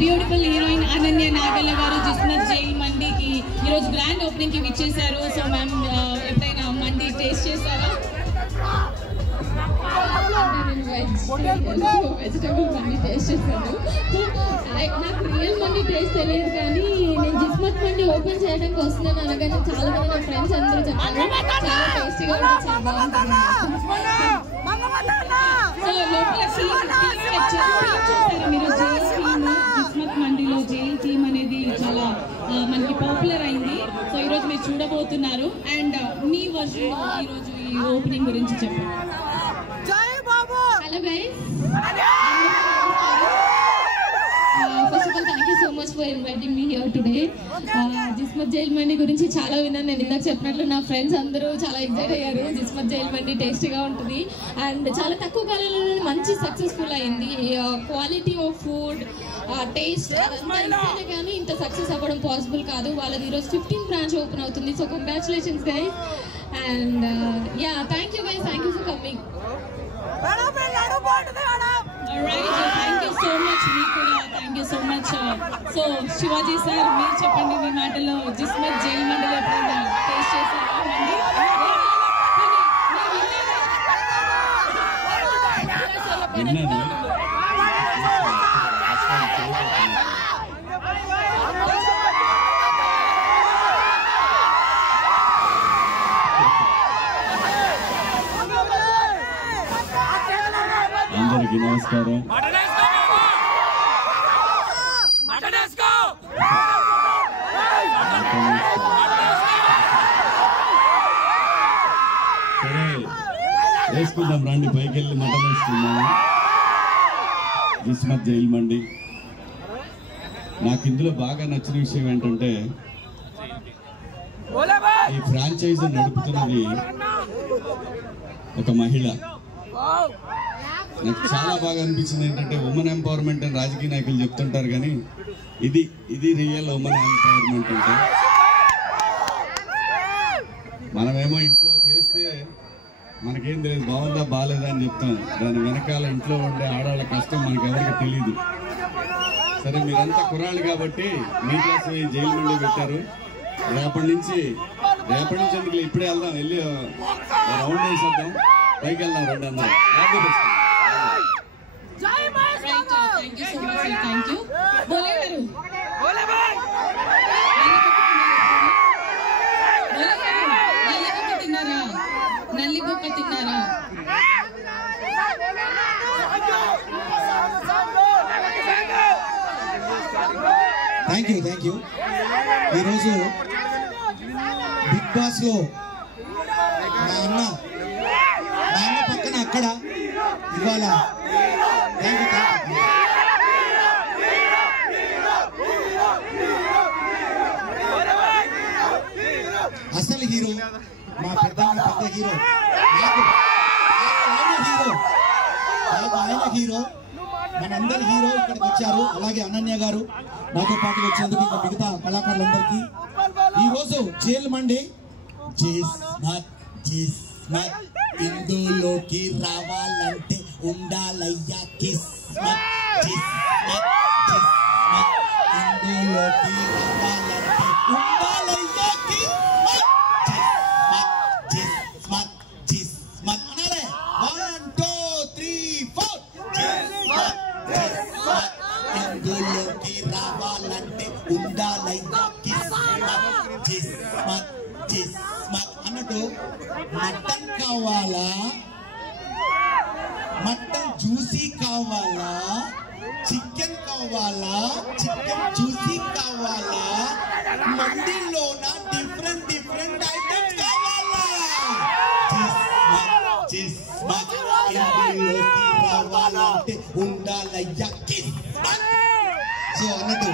Beautiful heroine Ananya Nagalla గారు Jismat jail మండీకి ఈరోజు grand opening కి విచ్చేశారు. సో మ్యామ్ ఎప్పుడైనా మండీ టేస్ట్ చేశారా? వెజిటబుల్ మండీ టేస్ట్ చేశాను. నాకు రియల్ మండీ టేస్ట్ తెలియదు, కానీ నేను జిస్మత్ మండీ ఓపెన్ చేయడానికి వస్తున్నాను అనగానే చాలా మంది నా ఫ్రెండ్స్ అందరూ చెప్పారు చాలా టేస్టీగా ఉంటుంది, చాలా బాగుంటుంది. మీరు జిస్మత్ మండీలో జైల్ థీమ్ అనేది చాలా మనకి పాపులర్ అయింది. సో ఈరోజు మీరు చూడబోతున్నారు. అండ్ మీ వర్షన్ ఈరోజు ఈ ఓపెనింగ్ గురించి చెప్పండి. Hello guys, first of all thank you so much for inviting me here today. Jismat jail mandi గురించి చాలా విన్నాను. నేను ఇందాక చెప్పినట్లు నా ఫ్రెండ్స్ అందరూ చాలా ఎక్సైట్ అయ్యారు. జిస్మత్ జైల్ మండీ టేస్టీగా ఉంటుంది అండ్ చాలా తక్కువ కాలంలో మంచి సక్సెస్ఫుల్ అయింది. క్వాలిటీ ఆఫ్ ఫుడ్, టేస్ట్ అదంతా ఇస్తేనే కానీ ఇంత సక్సెస్ అవ్వడం పాసిబుల్ కాదు. వాళ్ళది ఈరోజు 15th బ్రాంచ్ ఓపెన్ అవుతుంది. So congratulations guys and yeah thank you guys, thank you for coming. Thank you so much, మీకు కూడా thank you so much. So Shivaji sir, మీరు చెప్పండి మీ మాటల్లో జిస్మత్ జైల్ మండీలో ఎప్పుడైనా టేస్ట్ చేశారా? అందరికీ నమస్కారం. సరే వేసుకుందాం రండి, పైకి వెళ్ళి మటన్ వేసుకుందాము. జిస్మత్ జైల్ మండీ. నాకు ఇందులో బాగా నచ్చిన విషయం ఏంటంటే ఈ ఫ్రాంచైజీ నడుపుతున్నది ఒక మహిళ. నాకు చాలా బాగా అనిపించింది ఏంటంటే ఉమెన్ ఎంపవర్మెంట్ అని రాజకీయ నాయకులు చెప్తుంటారు, కానీ ఇది రియల్ ఉమెన్ ఎంపవర్మెంట్. అంటే మనమేమో ఇంట్లో చేస్తే మనకేం తెలియదు, బాగుందా బాగాలేదా అని చెప్తాం. దాని వెనకాల ఇంట్లో ఉండే ఆడవాళ్ళ కష్టం మనకి ఎవరికి తెలియదు. సరే మీరంతా కుర్రాళ్ళు కాబట్టి మీ కోసం ఈ జైలు మండీ పెట్టారు. రేపటి నుంచి ఎందుకు ఇప్పుడే వెళ్దాం, వెళ్ళి రౌండ్ వేసేద్దాం, పైకి వెళ్దాం రండి అందరూ. నల్లిబొక్క తిన్నారా? Thank you. ఈరోజు బిగ్ బాస్ లో మా అన్న పక్కన అక్కడ ఇవాళ అసలు హీరో మా పెద్ద హీరో, ఆయన హీరో, మనందరి హీరో ఇక్కడికి వచ్చారు. అలాగే అనన్య గారు నాతో పాటు వచ్చినందుకు ఇంకా మిగతా కళాకారులందరికీ ఈరోజు జైల్ మండీ జిస్మత్ ఇందులోకి రావాలంటే ఉండాలయ్యా కిస్మత్. ఇందులోకి రావాలంటే ఉండాలయ్యా జిస్మత్ అనాలే. 1 2 3 4 ఇందులోకి రావాలంటే ఉండాలయ్యా జిస్మత్ అన్నట్టు మటన్ కావాలా, మటన్ జ్యూసీ కావాలా, చికెన్ కావాలా, చికెన్ జ్యూసీ కావాలా, మండీలోన డిఫరెంట్ ఐటమ్స్ కావాలా, జిస్మత్ ఇందులోకి రావాలంటే ఉండాలయ్యా కిస్మత్. సో అన్నట్టు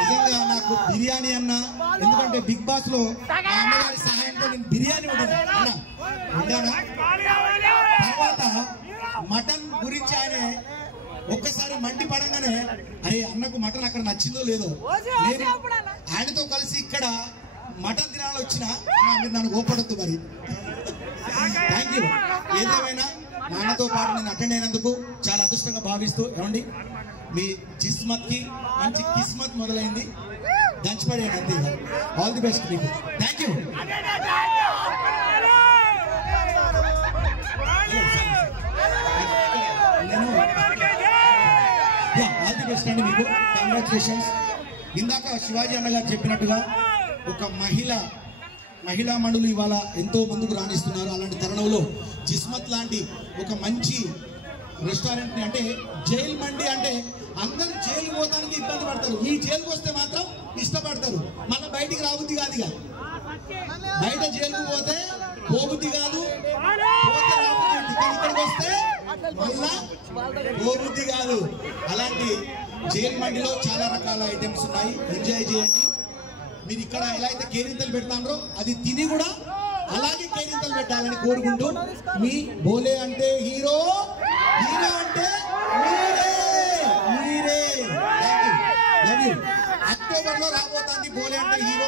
నిజంగా నాకు బిర్యానీ అన్నా, ఎందుకంటే బిగ్ బాస్ లో అమ్మగారి సహాయంతో నేను బిర్యానీ వండానా. తర్వాత మటన్ గురించి ఆయన ఒక్కసారి మండి పడంగానే అరే అన్నకు మటన్ అక్కడ నచ్చిందో లేదో, నేను ఆయనతో కలిసి ఇక్కడ మటన్ తినాలని వచ్చిన మీరు నన్ను కోపడద్దు మరి. Thank you. ఏదేమైనా నాన్నతో పాటు నేను అటెండ్ అయినందుకు చాలా అదృష్టంగా భావిస్తూ ఏమండి మీ జిస్మత్ కి మంచి కిస్మత్ మొదలైంది, దంచిపడేయండి అంతే. ఆల్ ది బెస్ట్ మీకు. Thank you. All the best అండి మీకు. కంగ్రాచులేషన్స్. ఇందాక శివాజీ అన్న గారు చెప్పినట్టుగా ఒక మహిళా మండలి ఇవాళ ఎంతో ముందుకు రాణిస్తున్నారు. అలాంటి తరుణంలో జిస్మత్ లాంటి ఒక మంచి రెస్టారెంట్ ని, అంటే జైల్ మండి అంటే అందరూ జైలు పోతానికి ఇబ్బంది పడతారు, ఈ జైలుకి వస్తే మాత్రం ఇష్టపడతారు. మళ్ళీ బయటికి రాబుద్ది కాదు. ఇక బయట జైలుకు పోతే పోబుద్ది కాదు, పోతే రాబుద్ది, ఇక్కడికి వస్తే మళ్ళా పోబుద్ది కాదు. అలాంటి జైల్ మండిలో చాలా రకాల ఐటమ్స్ ఉన్నాయి, ఎంజాయ్ చేయండి. మీరు ఇక్కడ ఎలా అయితే కేరింతలు పెడతామో అది తిని కూడా అలాగే కేరింతలు పెట్టాలని కోరుకుంటూ, మీ బోలే అంటే హీరో, హీరో అంటే మీరే. Love you. అక్టోబర్ లో రాబోతుంది బోలే అంటే హీరో.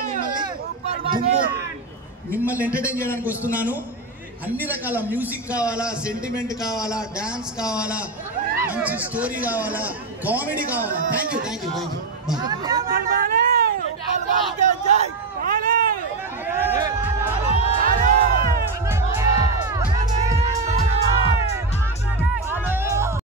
మిమ్మల్ని ఎంటర్టైన్ చేయడానికి వస్తున్నాను. అన్ని రకాల మ్యూజిక్ కావాలా, సెంటిమెంట్ కావాలా, డాన్స్ కావాలా, మంచి స్టోరీ కావాలా, కామెడీ కావాలా. Thank you. బాయ్.